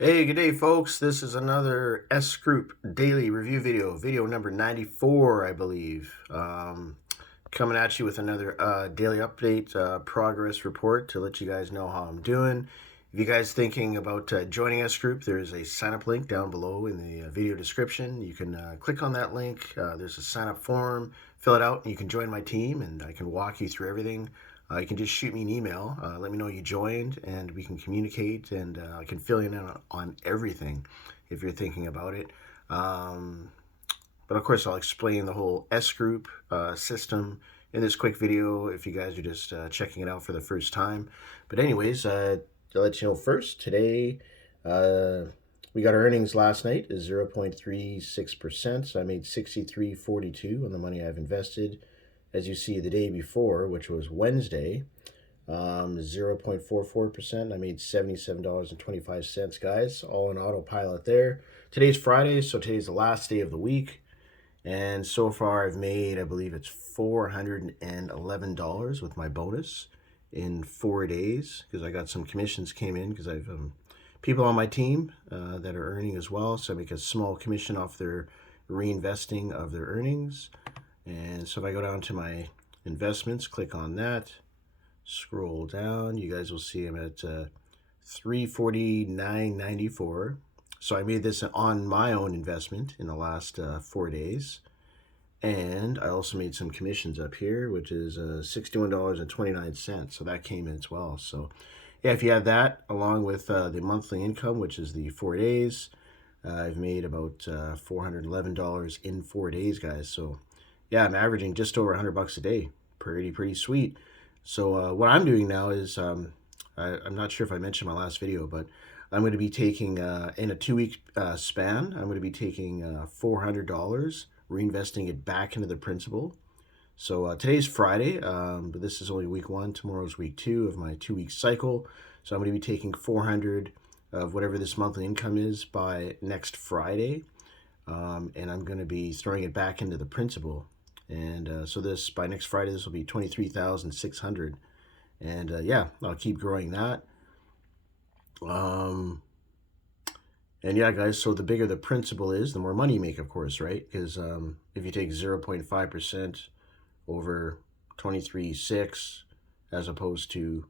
Hey, good day, folks. This is another S Group daily review video number 94, I believe. Coming at you with another daily update, progress report to let you guys know how I'm doing. If you guys thinking about joining S Group, there is a sign up link down below in the video description. You can click on that link. There's a sign up form, fill it out, and you can join my team, and I can walk you through everything. You can just shoot me an email, let me know you joined, and we can communicate, and I can fill you in on everything if you're thinking about it. But of course, I'll explain the whole S group system in this quick video if you guys are just checking it out for the first time. But anyways, to let you know first, today uh, we got our earnings last night is 0.36%. So I made 63.42 on the money I've invested. As you see, the day before, which was Wednesday, 0.44%. I made $77.25, guys, all in autopilot there. Today's Friday, so today's the last day of the week. And so far, I've made, I believe it's $411 with my bonus in 4 days because I got some commissions came in because I've people on my team that are earning as well. So I make a small commission off their reinvesting of their earnings. And so if I go down to my investments, click on that, scroll down, you guys will see I'm at 349.94. So I made this on my own investment in the last 4 days. And I also made some commissions up here, which is $61.29. So that came in as well. So yeah, if you add that along with the monthly income, which is the 4 days, I've made about $411 in 4 days, guys. So yeah, I'm averaging just over $100 a day. Pretty sweet. So what I'm doing now is I'm not sure if I mentioned my last video, but I'm going to be taking in a 2 week span. I'm going to be taking $400, reinvesting it back into the principal. So today's Friday, but this is only week one. Tomorrow's week two of my 2 week cycle. So I'm going to be taking 400 of whatever this monthly income is by next Friday, and I'm going to be throwing it back into the principal. And so this by next Friday, this will be 23,600. And yeah, I'll keep growing that. Um, and yeah, guys, so the bigger the principal is, the more money you make, of course, right? Because if you take 0.5% over 23.6 as opposed to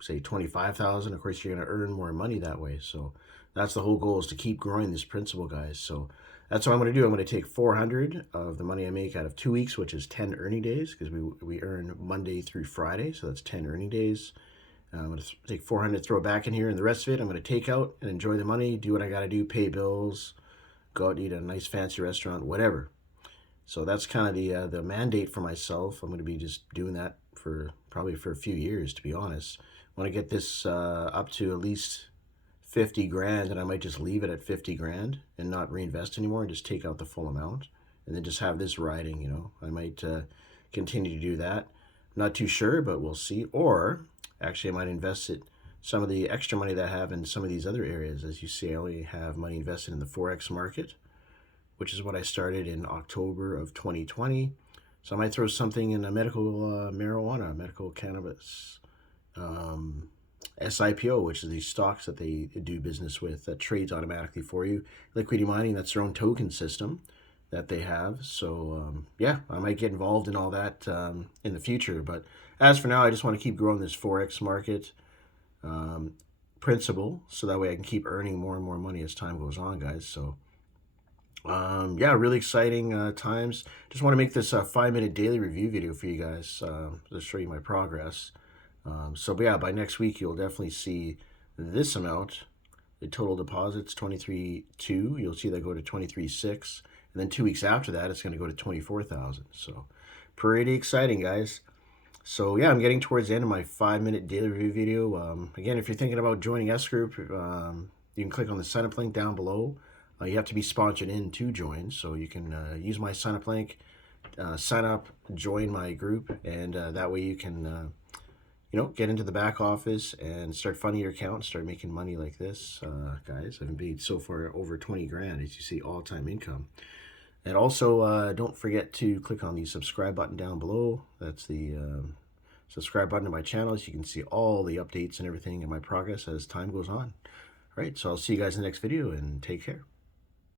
say 25,000, of course you're going to earn more money that way. So that's the whole goal, is to keep growing this principal, guys. So that's what I'm going to do. I'm going to take 400 of the money I make out of 2 weeks, which is 10 earning days, because we earn Monday through Friday, so that's 10 earning days. I'm going to take 400, throw it back in here, and the rest of it I'm going to take out and enjoy the money, do what I got to do, pay bills, go out and eat at a nice fancy restaurant, whatever. So that's kind of the mandate for myself. I'm going to be just doing that for probably for a few years, to be honest. I want to get this up to at least 50 grand, and I might just leave it at 50 grand and not reinvest anymore and just take out the full amount and then just have this riding, I might continue to do that. I'm not too sure, but we'll see. Or actually, I might invest it, some of the extra money that I have in some of these other areas. As you see, I only have money invested in the Forex market, which is what I started in October of 2020. So I might throw something in a medical marijuana, medical cannabis, SIPO, which is these stocks that they do business with that trades automatically for you. Liquidity mining, that's their own token system that they have. So yeah, I might get involved in all that in the future. But as for now, I just want to keep growing this Forex market principal, so that way I can keep earning more and more money as time goes on, guys. So yeah, really exciting times. Just want to make this a 5 minute daily review video for you guys to show you my progress. But yeah, by next week you'll definitely see this amount. The total deposits 23.2. You'll see that go to 23.6, and then 2 weeks after that it's going to go to 24,000. So pretty exciting, guys. So yeah, I'm getting towards the end of my 5 minute daily review video. Again, if you're thinking about joining S Group, you can click on the sign up link down below. You have to be sponsored in to join, so you can use my sign up link, sign up, join my group, and that way you can get into the back office and start funding your account, start making money like this, guys. I've made so far over 20 grand, as you see, all-time income. And also, don't forget to click on the subscribe button down below. That's the subscribe button to my channel, so you can see all the updates and everything and my progress as time goes on. All right, so I'll see you guys in the next video, and take care.